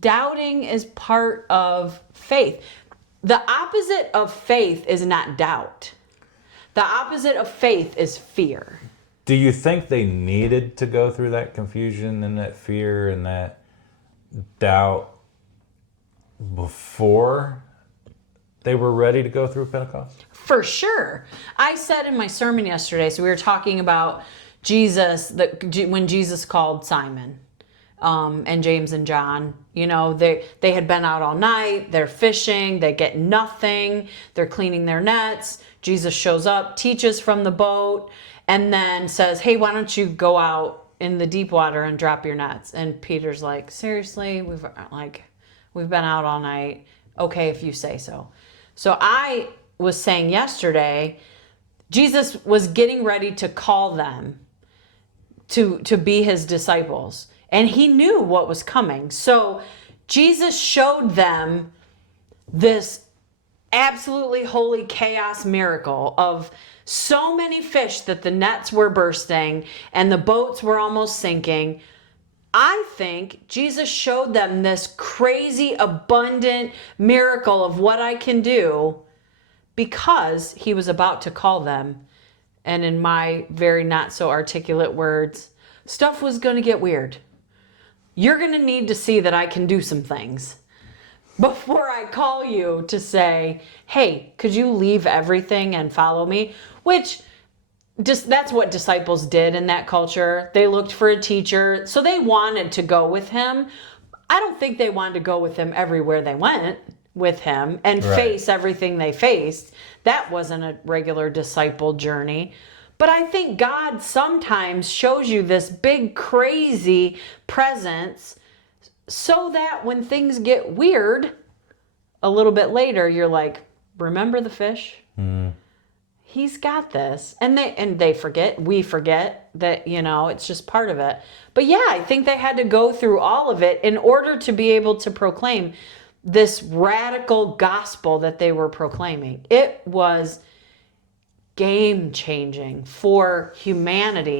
Doubting is part of faith. The opposite of faith is not doubt. The opposite of faith is fear. Do you think they needed to go through that confusion and that fear and that doubt before they were ready to go through Pentecost? For sure. I said in my sermon yesterday, so we were talking about Jesus, when Jesus called Simon and James and John, they had been out all night, they're fishing, they get nothing, they're cleaning their nets. Jesus shows up, teaches from the boat, and then says, hey, why don't you go out in the deep water and drop your nets? And Peter's like, seriously, we've been out all night. Okay, if you say so. So I was saying yesterday, Jesus was getting ready to call them to be his disciples. And he knew what was coming. So Jesus showed them this absolutely holy chaos miracle of so many fish that the nets were bursting and the boats were almost sinking. I think Jesus showed them this crazy, abundant miracle of what I can do because he was about to call them. And in my very not so articulate words, stuff was going to get weird. You're going to need to see that I can do some things before I call you to say, hey, could you leave everything and follow me? Which that's what disciples did in that culture. They looked for a teacher, so they wanted to go with him. I don't think they wanted to go with him everywhere they went with him and face everything they faced. That wasn't a regular disciple journey. But I think God sometimes shows you this big, crazy presence so that when things get weird, a little bit later, you're like, remember the fish? Mm. He's got this. And they forget, we forget that, it's just part of it. But yeah, I think they had to go through all of it in order to be able to proclaim this radical gospel that they were proclaiming. It was game changing for humanity.